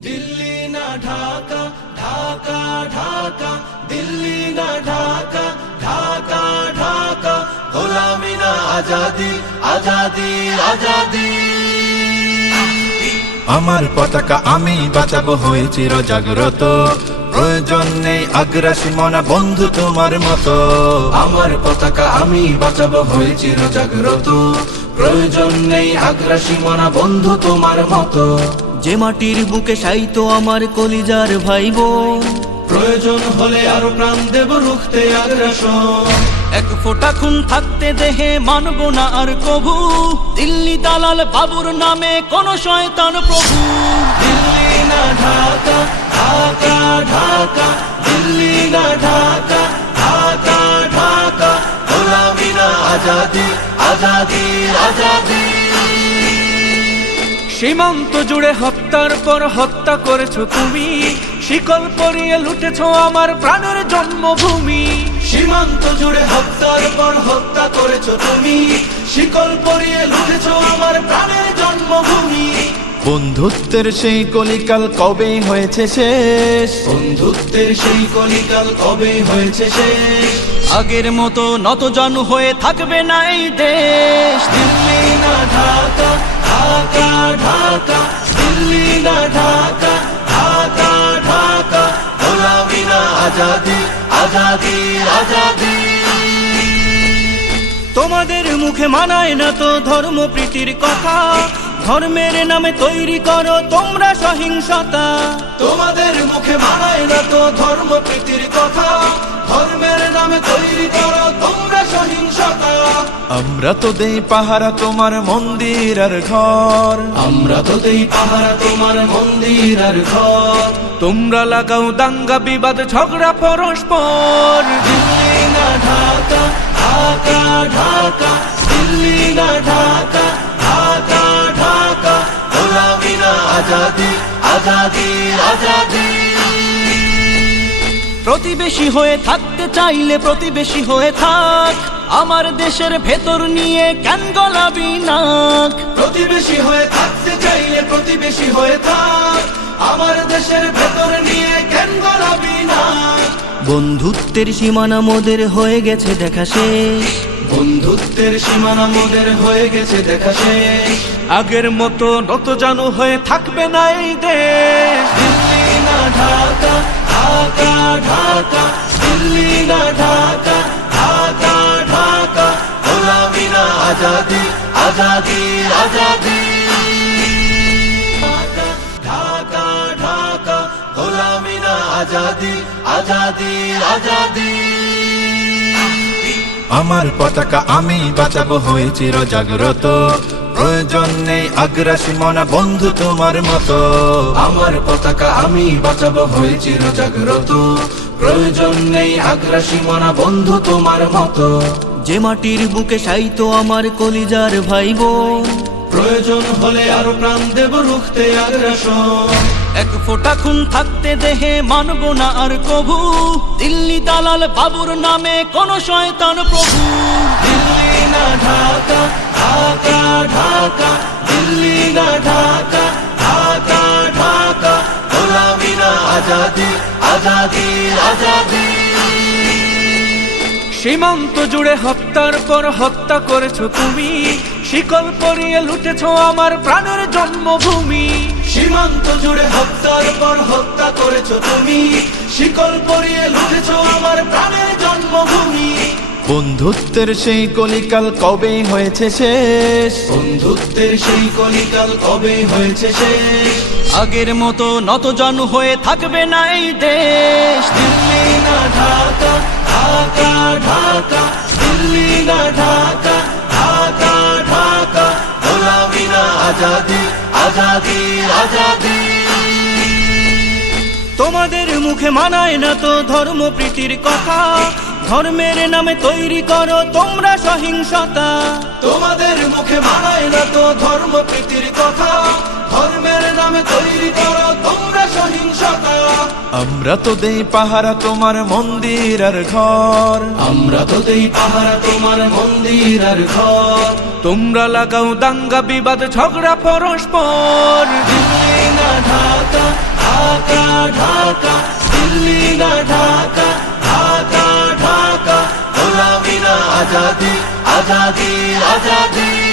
दिल्ली ना ढाका ढाका ढाका दिल्ली ना ढाका ढाका ढाका গোলামি না আজাদি আজাদি আজাদি আমার পতাকা আমি বাঁচাবো হয়ে চির জাগ্রত প্রয়োজন নেই আগ্রাসী মনা বন্ধু তোমার মতো আমার পতাকা আমি বাঁচাবো হয়ে চির জাগ্রত প্রয়োজন নেই আগ্রাসী মনা বন্ধু তোমার মতো যে মাটির বুকে সাইত আমার কলিজার ভাইবোন প্রয়োজন হলে আরো প্রাণ দেব রুখতে আগ্রাসন এক ফোঁটা খুন থাকতে দেহে মানব না আর কভু দিল্লি দালাল বাবুর নামে কোন শয়তান প্রভু দিল্লি না ঢাকা ঢাকা ঢাকা দিল্লি না ঢাকা ঢাকা ঢাকা গোলামি না আজাদি আজাদি আজাদি সীমান্ত জুড়ে হত্যার পর হত্যা করেছো তুমি শিকল পরিয়ে লুটেছো আমার প্রাণের জন্মভূমি সীমান্ত জুড়ে হত্যার পর হত্যা করেছো তুমি শিকল পরিয়ে লুটেছো আমার প্রাণের জন্মভূমি বন্ধুত্বের সেই কলিকাল কবে হয়েছে শেষ বন্ধুত্বের সেই কলিকাল কবে হয়েছে শেষ আগের মতো নতজানু হয়ে থাকবে না এই দেশ দিল্লি না ঢাকা ঢাকা ঢাকা দিল্লি না ঢাকা ঢাকা ঢাকা গোলামি না আজাদি আজাদি আজাদি তোমাদের মুখে মানায় না তো ধর্ম প্রীতির কথা ধর্মের নামে তৈরি করো তোমরা সহিংসতা তোমাদের মুখে মানায় না তো ধর্ম প্রীতির কথা ধর্মের নামে তৈরি করো তোমরা সহিংসতা আমরা তো দেই পাহারা তোমার মন্দির আর ঘর আমরা তো দেই পাহারা তোমার মন্দির আর ঘর তোমরা লাগাও দাঙ্গা বিবাদ ঝগড়া পরস্পর দিল্লি না ঢাকা ঢাকা ঢাকা দিল্লি না ঢাকা ঢাকা ঢাকা গোলামি না আজাদি আজাদি আজাদি প্রতিবেশী হয়ে থাকতে চাইলে প্রতিবেশী হয়ে থাক আমার দেশের ভেতর নিয়ে কেন গলাবি নাক প্রতিবেশী হয়ে থাকতে চাইলে প্রতিবেশী হয়ে থাক আমার দেশের ভেতর নিয়ে কেন গলাবি না বন্ধুত্বের সীমানা মোদের হয়ে গেছে দেখা শেষ বন্ধুত্বের সীমানা মোদের হয়ে গেছে দেখা শেষ আগের মতো নতজানু হয়ে থাকবে না এই দেশ দিল্লি না ঢাকা ঢাকা ঢাকা দিল্লি না ঢাকা ঢাকা ঢাকা গোলামি না আজাদি আজাদি আজাদি ঢাকা ঢাকা গোলামি না আজাদি আজাদি আজাদি আমার পতাকা আমি বাঁচাবো হয়ে চির জাগ্রত প্রয়োজন নেই আগ্রাসী মনা বন্ধু তোমার মতো আমার পতাকা আমি বাঁচাবো হয়ে চির জাগ্রত প্রয়োজন নেই আগ্রাসী মনা বন্ধু তোমার মতো যে মাটির বুকে সাইত আমার কলিজার ভাইবোন প্রয়োজন হলে আরো প্রাণ দেব রুখতে আগ্রাসন এক ফোঁটা খুন থাকতে দেহে মানব না আর কভু দিল্লি দালাল বাবুর নামে কোন শয়তান প্রভু দিল্লি না ঢাকা ঢাকা ঢাকা দিল্লি না ঢাকা ঢাকা ঢাকা গোলামি না আজাদি আজাদি আজাদি সীমান্ত জুড়ে হত্যার পর হত্যা করেছো তুমি শিকল পরিয়ে লুটেছো আমার প্রাণের জন্মভূমি সীমান্ত জুড়ে হত্যার পর হত্যা করেছো তুমি শিকল পরিয়ে লুটেছো আমার প্রাণের জন্মভূমি বন্ধুত্বের সেই কলিকাল কবে হয়েছে শেষ বন্ধুত্বের সেই কলিকাল কবে হয়েছে শেষ আগের মতো নতজানু হয়ে থাকবে না এই দেশ দিল্লি না ঢাকা ঢাকা ঢাকা দিল্লি না ঢাকা ঢাকা ঢাকা গোলামি না আজাদি আজাদি আজাদি তোমাদের মুখে মানায় না তো ধর্ম প্রীতির কথা ধর্মের নামে তৈরি করো তোমরা সহিংসতা তোমাদের মুখে মানায় না তো ধর্ম প্রীতির কথা ধর্মের নামে তৈরি করো তোমরা সহিংসতা আমরা তো দেই পাহারা তোমার মন্দির আর ঘর আমরা তো দেই পাহারা তোমার মন্দির আর ঘর তোমরা লাগাও দাঙ্গা বিবাদ ঝগড়া পরস্পর দিল্লি না ঢাকা ঢাকা, দিল্লি না ঢাকা, ঢাকা ঢাকা, গোলামি না আজাদি, আজাদি আজাদি।